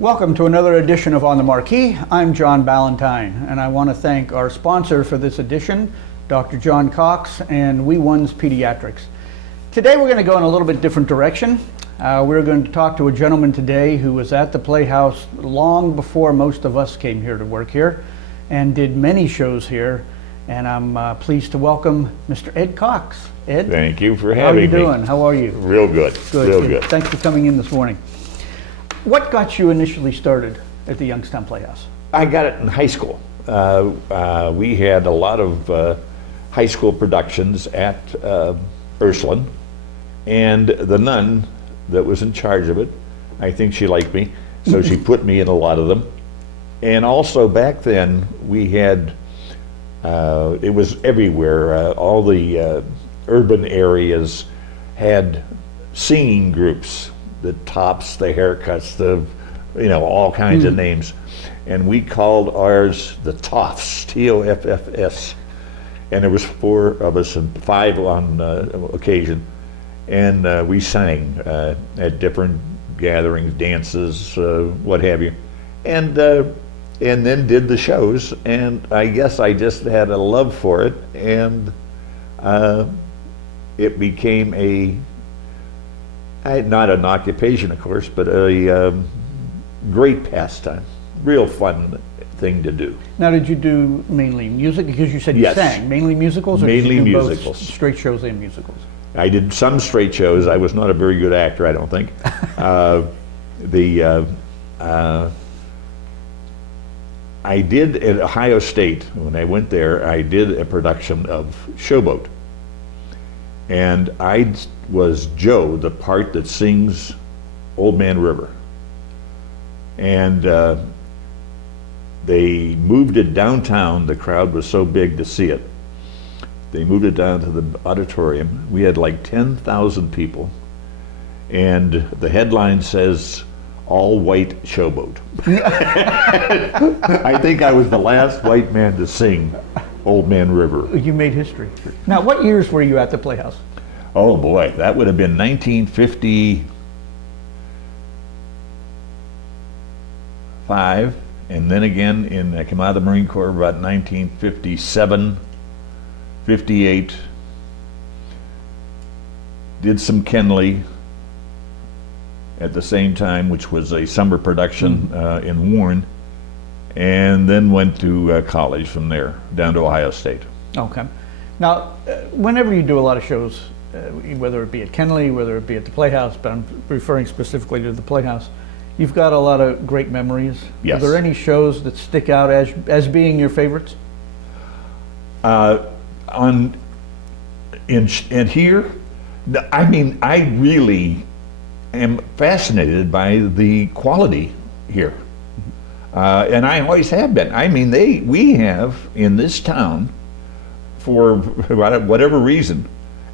Welcome to another edition of On the Marquee. I'm John Ballantyne, and I want to thank our sponsor for this edition, Dr. John Cox and We One's Pediatrics. Today we're going to go in a little bit different direction. We're going to talk to a gentleman today who was at the Playhouse long before most of us came here to work here and did many shows here. And I'm pleased to welcome Mr. Ed Cox. Ed? Thank you for having me. How are you doing? How are you? Real good. Real good. Thanks for coming in this morning. What got you initially started at the Youngstown Playhouse? I got it in high school. We had a lot of high school productions at Ursuline, and the nun that was in charge of it, I think she liked me, so she put me in a lot of them. And also back then we had, it was everywhere, all the urban areas had singing groups. The Tops, the Haircuts, all kinds of names. And we called ours the Toffs, T-O-F-F-S. And there was 4 of us and 5 on occasion. And we sang at different gatherings, dances, what have you. And then did the shows. And I guess I just had a love for it. And it became not an occupation, of course, but a great pastime, real fun thing to do. Now, did you do mainly music? Because you said you Yes. sang. Mainly musicals? Or Mainly did you do musicals. Both straight shows and musicals? I did some straight shows. I was not a very good actor, I don't think. I did at Ohio State, when I went there, I did a production of Showboat. And I was Joe, the part that sings Old Man River. And they moved it downtown. The crowd was so big to see it. They moved it down to the auditorium. We had like 10,000 people. And the headline says, "All White Showboat." I think I was the last white man to sing Old Man River. You made history. Now, what years were you at the Playhouse? Oh boy, that would have been 1955, and then again I came out of the Marine Corps about 1957, 58, did some Kenley at the same time, which was a summer production in Warren, and then went to college from there, down to Ohio State. Okay. Now, whenever you do a lot of shows, whether it be at Kenley, whether it be at the Playhouse, but I'm referring specifically to the Playhouse, you've got a lot of great memories. Yes. Are there any shows that stick out as being your favorites? And here, I mean, I really am fascinated by the quality here. And I always have been. I mean, we have in this town, for whatever reason,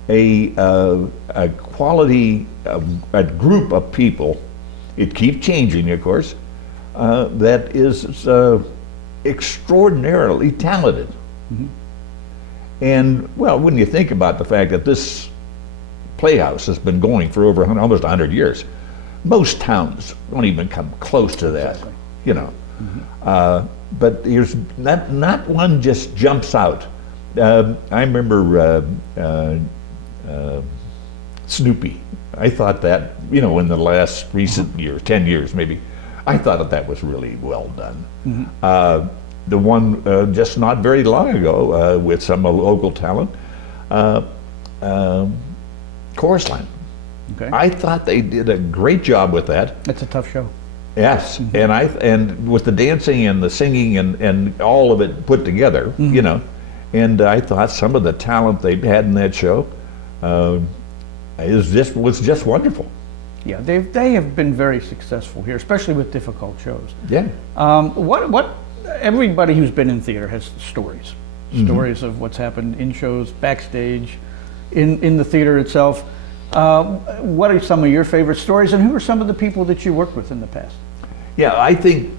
a quality, a group of people, it keeps changing, of course, that is extraordinarily talented. And, well, when you think about the fact that this Playhouse has been going for over almost 100 years, most towns don't even come close to that, Exactly. But there's not one just jumps out. I remember Snoopy. I thought that, in the last recent years, 10 years maybe, I thought that was really well done. The one just not very long ago with some local talent, Chorus Line. Okay. I thought they did a great job with that. It's a tough show. Yes, and with the dancing and the singing and all of it put together, and I thought some of the talent they had in that show was just wonderful. Yeah, they have been very successful here, especially with difficult shows. Yeah. What everybody who's been in theater has stories, stories of what's happened in shows, backstage, in the theater itself. What are some of your favorite stories, and who are some of the people that you worked with in the past? Yeah, I think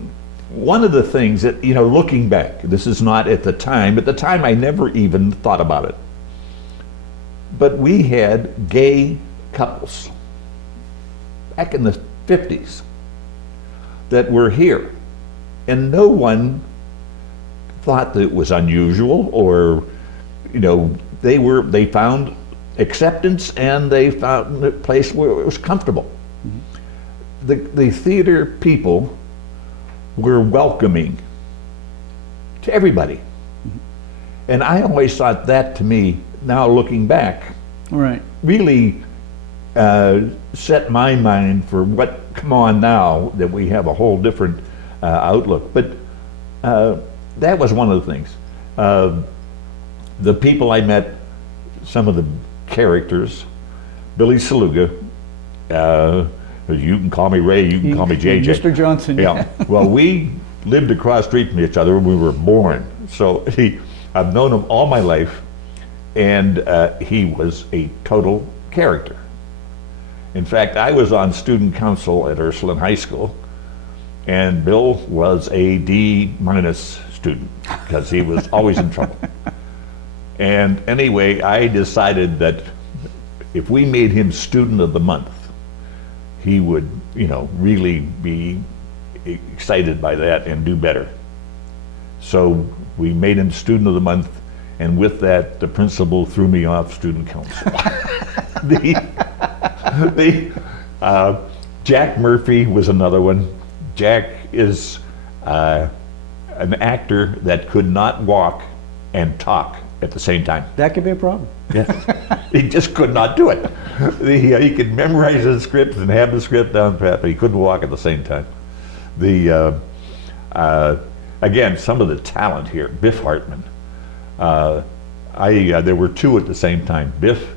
one of the things that, looking back, this is not at the time. At the time, I never even thought about it. But we had gay couples back in the 50s that were here. And no one thought that it was unusual, or, you know, they found acceptance, and they found a place where it was comfortable. The theater people were welcoming to everybody. And I always thought that, to me, now looking back, Right. really set my mind for what come on now, that we have a whole different outlook. But that was one of the things. The people I met, some of the characters, Billy Saluga, you can call me Ray, you can call me JJ. Mr. Johnson. Yeah. Well, we lived across the street from each other when we were born. So I've known him all my life, and he was a total character. In fact, I was on student council at Ursuline High School, and Bill was a D- student because he was always in trouble. And anyway, I decided that if we made him student of the month, he would, you know, really be excited by that and do better. So we made him student of the month, and with that, the principal threw me off student council. Jack Murphy was another one. Jack is an actor that could not walk and talk at the same time. That could be a problem. Yeah. He just could not do it. He could memorize the script and have the script down pat, but he couldn't walk at the same time. Again, some of the talent here. Biff Hartman. There were two at the same time, Biff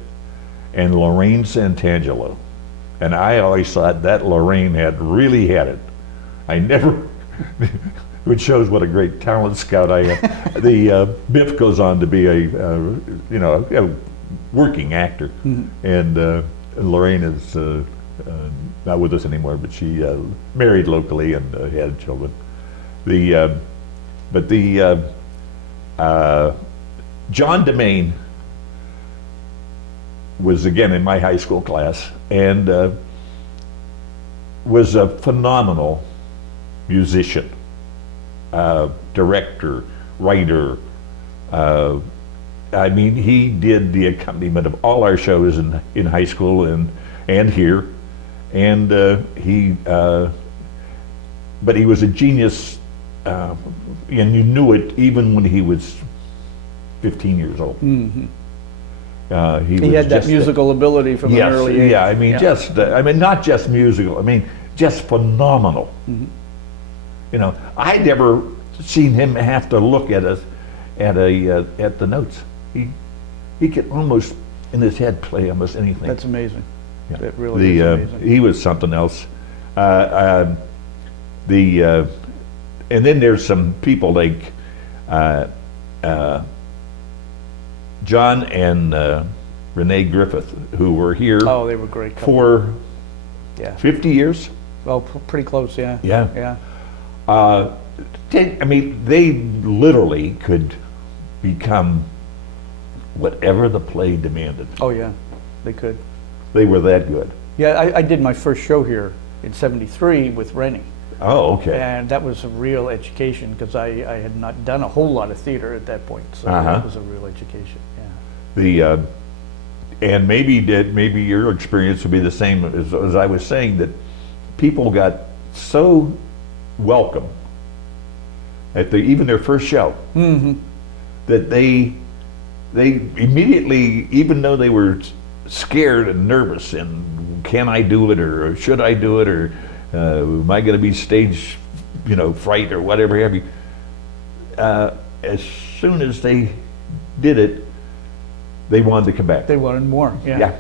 and Lorraine Santangelo. And I always thought that Lorraine really had it. I never, which shows what a great talent scout I am. Biff goes on to be a working actor. Mm-hmm. And Lorraine is not with us anymore, but she married locally and had children. John DeMaine was again in my high school class, and was a phenomenal musician, director, writer. I mean, he did the accompaniment of all our shows in high school and here, and but he was a genius, and you knew it even when he was 15 years old. Mm-hmm. He had that musical ability from an early age. Yeah, I mean, not just musical. I mean, just phenomenal. Mm-hmm. You know, I'd never seen him have to look at the notes. He could almost in his head play almost anything. That's amazing. Yeah. It really is amazing. He was something else. And then there's some people like John and Renee Griffith, who were here. Oh, they were great for 50 years. Well, pretty close, yeah. Yeah. I mean, they literally could become whatever the play demanded. Oh yeah, they could. They were that good. Yeah, I did my first show here in '73 with Rennie. Oh, okay. And that was a real education because I had not done a whole lot of theater at that point, so that was a real education. Yeah. And maybe your experience would be the same as I was saying, that people got so welcome at even their first show, mm-hmm. that they immediately, even though they were scared and nervous and can I do it or should I do it or am I going to be stage, fright or whatever have you, as soon as they did it, they wanted to come back. They wanted more. Yeah.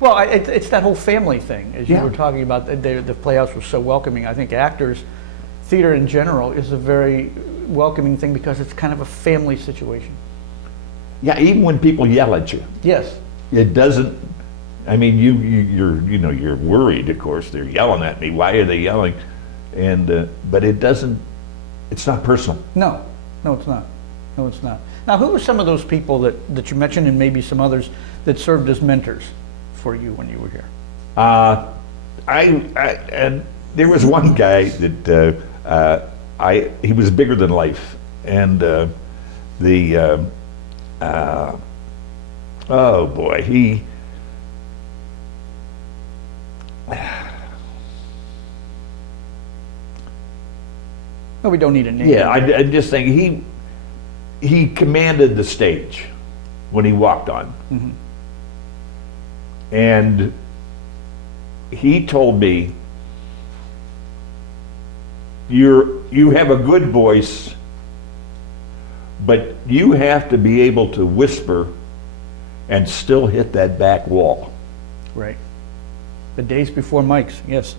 Well, it's that whole family thing, as you were talking about. The Playhouse was so welcoming. I think actors, theater in general, is a very welcoming thing because it's kind of a family situation. Yeah, even when people yell at you. Yes. It doesn't. I mean, you're worried. Of course, they're yelling at me. Why are they yelling? And but it doesn't. It's not personal. No, it's not. No, it's not. Now, who were some of those people that you mentioned, and maybe some others that served as mentors for you when you were here? And there was one guy that he was bigger than life, and oh boy, he. No, we don't need a name. Yeah, I'm just thinking he commanded the stage when he walked on. Mm-hmm. And he told me, you have a good voice, but you have to be able to whisper and still hit that back wall. Right. The days before mics, yes.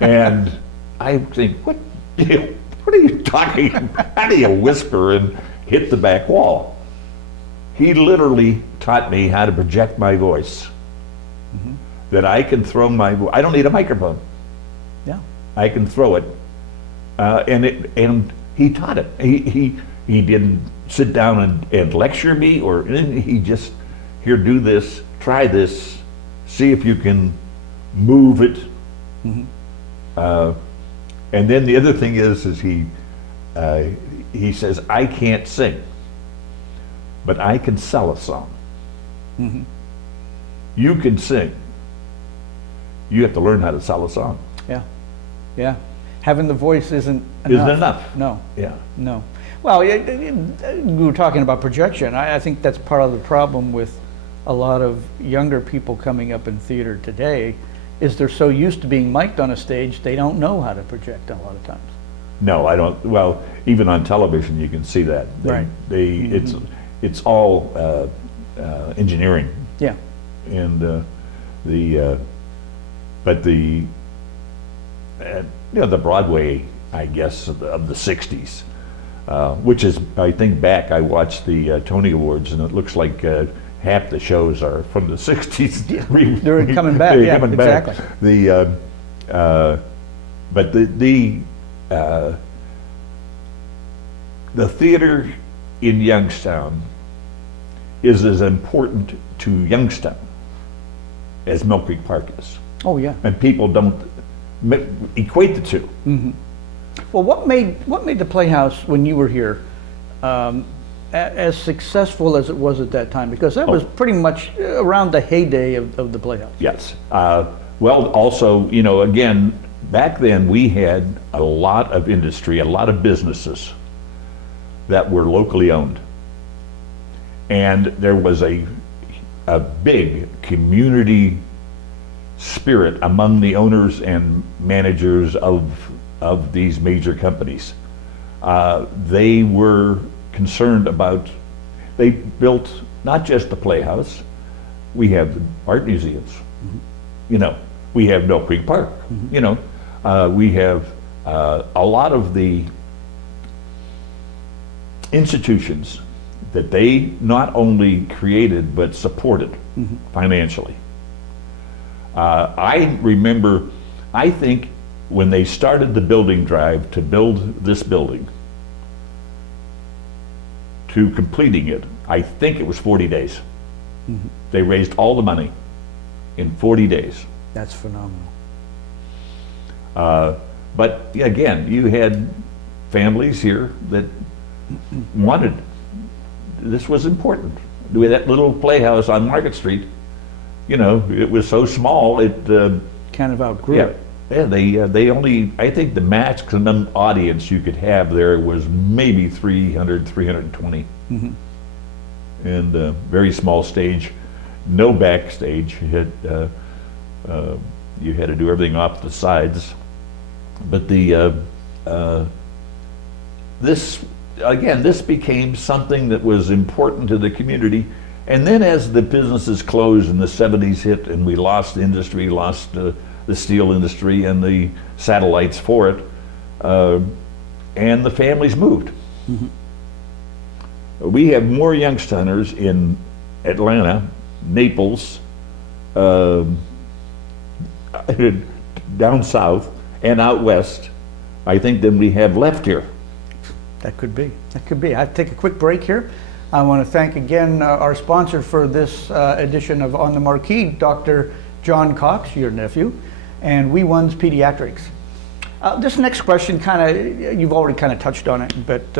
And I think, what are you talking about? How do you whisper and hit the back wall? He literally taught me how to project my voice. Mm-hmm. That I can throw my voice. I don't need a microphone. Yeah. I can throw it. And he taught it. He didn't sit down and lecture me, or he just, here, do this, try this, see if you can move it. Mm-hmm. And then the other thing is he says, I can't sing, but I can sell a song. Mm-hmm. You can sing. You have to learn how to sell a song. Yeah, yeah. Having the voice isn't enough. Isn't enough. No. Yeah. No. Well, we were talking about projection. I think that's part of the problem with a lot of younger people coming up in theater today, is they're so used to being mic'd on a stage, they don't know how to project a lot of times. No, I don't. Well, even on television, you can see that. Right. Mm-hmm. It's all engineering. Yeah. And but the the Broadway, I guess, of the '60s, which is, I think back, I watched the Tony Awards, and it looks like half the shows are from the '60s. They're coming back. They're yeah, coming exactly. Back. But the theater in Youngstown is as important to Youngstown as Mill Creek Park is. Oh yeah. And people don't equate the two. Mm-hmm. Well, what made the Playhouse, when you were here, as successful as it was at that time? Because that was pretty much around the heyday of the Playhouse. Yes. Well, also, again, back then we had a lot of industry, a lot of businesses that were locally owned. And there was a big community spirit among the owners and managers of these major companies. They were concerned about, they built not just the Playhouse, we have the art museums, mm-hmm. We have Mill Creek Park, mm-hmm. We have a lot of the institutions that they not only created but supported mm-hmm. financially. I remember, I think when they started the building drive to build this building, to completing it, I think it was 40 days. Mm-hmm. They raised all the money in 40 days. That's phenomenal. But again, you had families here that wanted, this was important. With that little Playhouse on Market Street, it was so small, it kind of outgrew it. Yeah, they only, I think the maximum audience you could have there was maybe 300, 320. Mm-hmm. And very small stage, no backstage. You had to do everything off the sides. But this became something that was important to the community. And then as the businesses closed and the 70s hit and we lost the industry, lost the steel industry and the satellites for it, and the families moved. Mm-hmm. We have more Youngstowners in Atlanta, Naples, down south, and out west, I think, than we have left here. That could be. That could be. I'll take a quick break here. I want to thank again our sponsor for this edition of On the Marquee, Dr. John Cox, your nephew, and We One's Pediatrics. This next question you've already kind of touched on it, but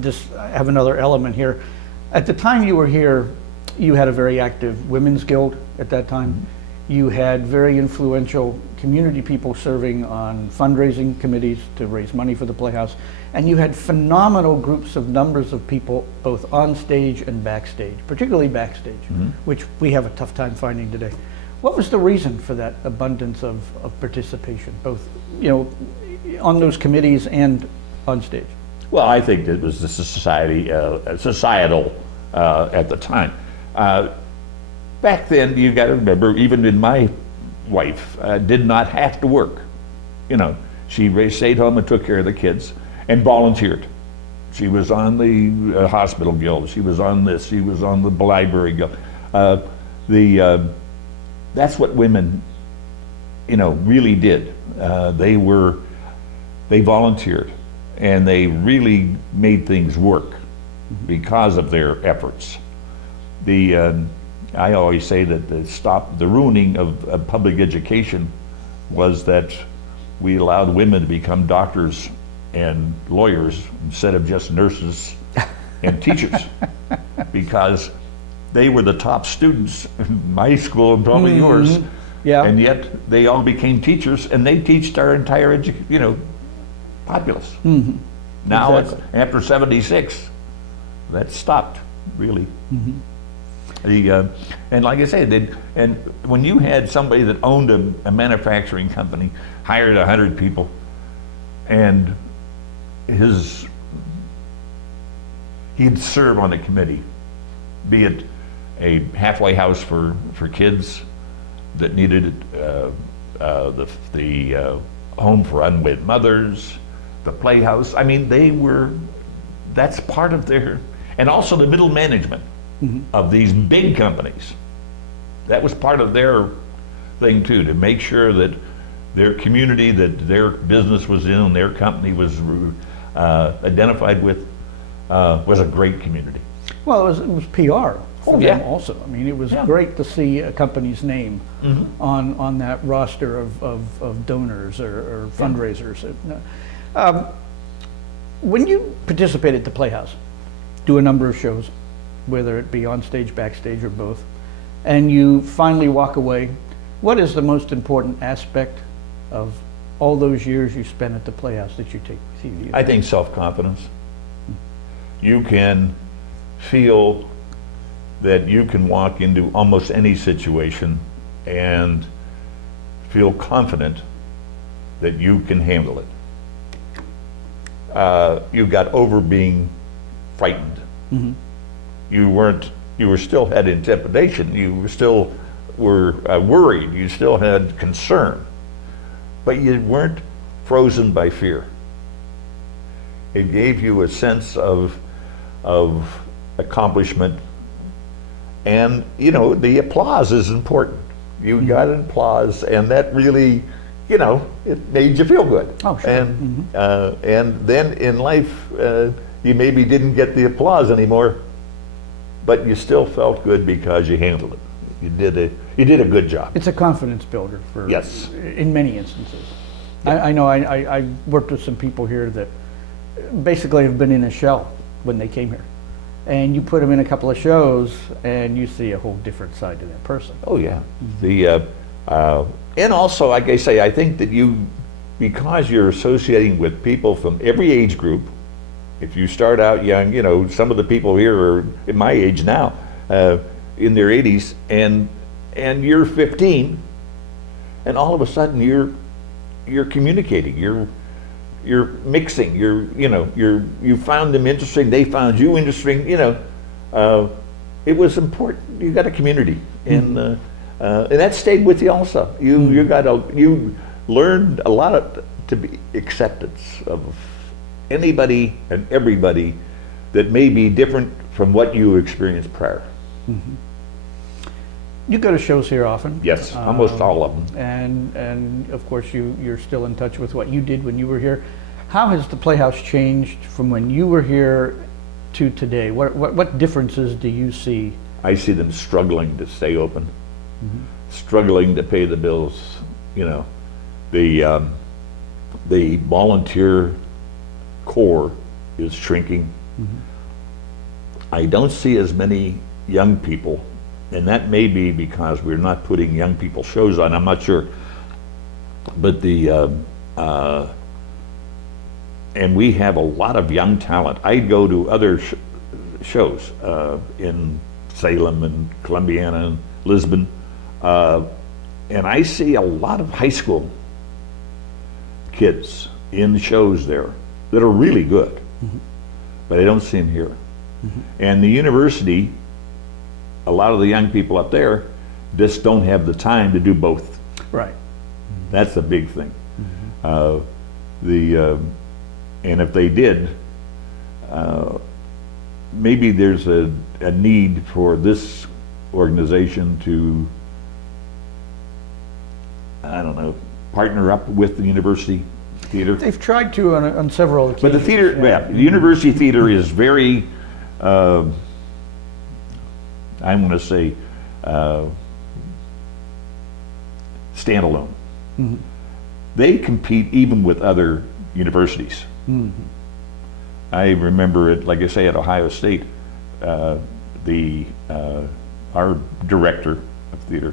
just have another element here. At the time you were here, you had a very active women's guild at that time. You had very influential community people serving on fundraising committees to raise money for the Playhouse. And you had phenomenal groups of numbers of people, both on stage and backstage, particularly backstage, which we have a tough time finding today. What was the reason for that abundance of participation, both on those committees and on stage? Well, I think it was the societal at the time. Back then, you got to remember, even my wife did not have to work. She stayed home and took care of the kids and volunteered. She was on the hospital guild. She was on this. She was on the library guild. That's what women, really did. They volunteered, and they really made things work because of their efforts. I always say that the ruining of public education was that we allowed women to become doctors and lawyers instead of just nurses and teachers, because they were the top students in my school and probably yours, and yet they all became teachers, and they teached our entire populace. Now, Exactly. after 76, that stopped, really. And like I said, and when you had somebody that owned a manufacturing company, hired 100 people, and he'd serve on a committee, be it a halfway house for kids that needed the home for unwed mothers, the Playhouse. I mean, that's part of their, and also the middle management of these big companies. That was part of their thing too, to make sure that their community that their business was in, their company was identified with, was a great community. Well, it was PR for yeah. them also. I mean, it was great to see a company's name on that roster of donors or fundraisers. When you participate at the Playhouse, do a number of shows, whether it be on stage, backstage, or both, and you finally walk away, what is the most important aspect of all those years you spent at the Playhouse that you take with you? I think self-confidence. You can feel that you can walk into almost any situation and feel confident that you can handle it. You got over being frightened. You were still had intimidation. You still were worried. You still had concern, but you weren't frozen by fear. It gave you a sense of accomplishment, and the applause is important. You got applause, and that really, it made you feel good. Oh, sure. And then in life, you maybe didn't get the applause anymore, but you still felt good because you handled it. You did a good job. It's a confidence builder for Yes. in many instances. I know I worked with some people here that basically have been in a shell when they came here, and you put them in a couple of shows and you see a whole different side to that person. Oh yeah. And also, like I say, I think that because you're associating with people from every age group. If you start out young, some of the people here are in my age now, in their 80s, and you're 15, and all of a sudden you're communicating, you're mixing, you found them interesting, they found you interesting, it was important. You got a community, and that stayed with you also. You learned a lot to be acceptance of anybody and everybody that may be different from what you experienced prior. You go to shows here often. Yes, almost all of them. And of course you're still in touch with what you did when you were here. How has the Playhouse changed from when you were here to today? What differences do you see? I see them struggling to stay open, struggling to pay the bills. the volunteer corps is shrinking. I don't see as many young people, and that may be because we're not putting young people shows on, I'm not sure. But and we have a lot of young talent. I go to other shows in Salem and Columbiana and Lisbon, and I see a lot of high school kids in shows there that are really good, but I don't see them here. And the university, a lot of the young people up there just don't have the time to do both. Right. That's the big thing. And if they did, maybe there's a need for this organization to, I don't know, partner up with the university theater. They've tried to on several occasions. But the theater, the university theater is very, I want to say, standalone. They compete even with other universities. I remember it, like I say, at Ohio State, our director of theater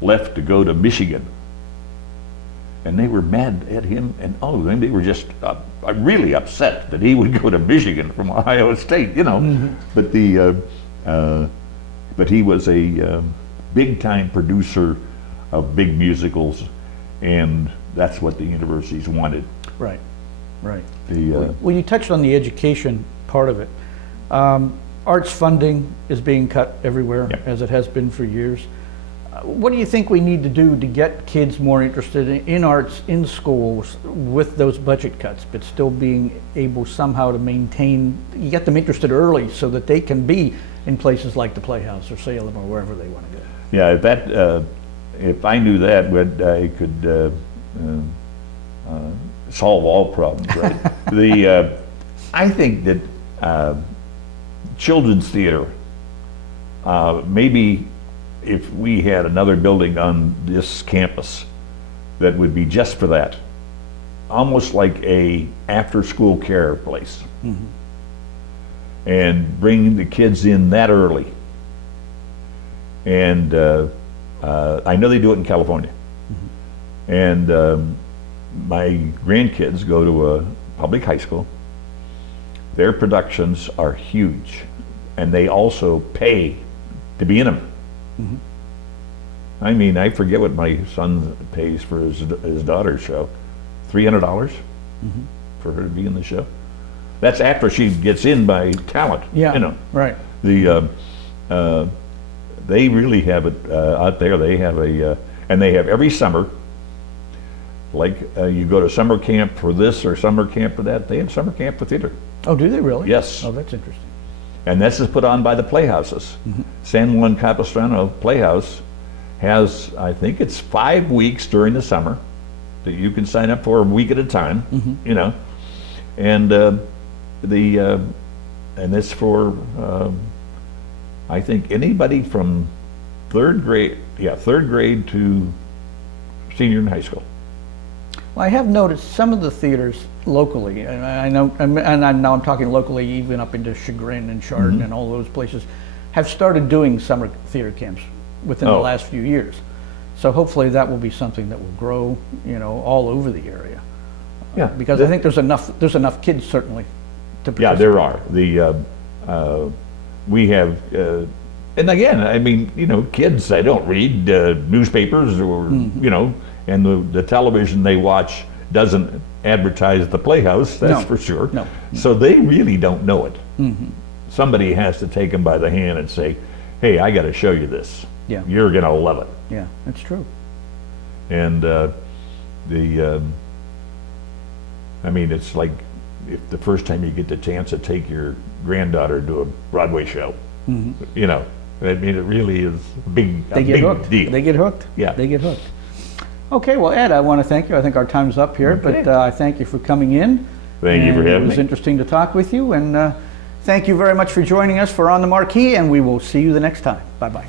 left to go to Michigan, and they were mad at him, and they were just really upset that he would go to Michigan from Ohio State, you know. But but he was a big-time producer of big musicals, and that's what the universities wanted. Right, right. Well, you touched on the education part of it. Arts funding is being cut everywhere, as it has been for years. What do you think we need to do to get kids more interested in arts in schools with those budget cuts, but still being able somehow to maintain, you get them interested early so that they can be in places like the Playhouse or Salem or wherever they want to go? Yeah, if I knew that, I could solve all problems, right? I think that children's theater, maybe if we had another building on this campus that would be just for that, almost like a after-school care place, and bring the kids in that early. And I know they do it in California. And my grandkids go to a public high school. Their productions are huge, and they also pay to be in them. I mean, I forget what my son pays for his daughter's show. $300 for her to be in the show. That's after she gets in by talent. Yeah, you know. right. They really have it out there. They have and they have every summer. Like you go to summer camp for this or summer camp for that. They have summer camp for theater. Oh, do they really? Yes. Oh, that's interesting. And this is put on by the Playhouses. San Juan Capistrano Playhouse has, I think it's 5 weeks during the summer that you can sign up for a week at a time, you know. And and it's for, I think anybody from third grade to senior in high school. Well, I have noticed some of the theaters locally, and I know, and now I'm talking locally, even up into Chagrin and Chardon and all those places, have started doing summer theater camps within the last few years. So hopefully that will be something that will grow, you know, all over the area. Yeah, because I think there's enough kids certainly to participate. Yeah, there are. We have, and again, I mean, you know, kids, they don't read newspapers or you know. And the television they watch doesn't advertise the Playhouse, that's for sure. No. So they really don't know it. Somebody has to take them by the hand and say, hey, I got to show you this. Yeah. You're going to love it. Yeah, that's true. And I mean, it's like if the first time you get the chance to take your granddaughter to a Broadway show, you know, I mean, it really is a big deal. They get hooked. Yeah. They get hooked. Okay, well, Ed, I want to thank you. I think our time's up here, but I thank you for coming in. Thank you for having me. It was interesting to talk with you, and thank you very much for joining us for On the Marquee, and we will see you the next time. Bye-bye.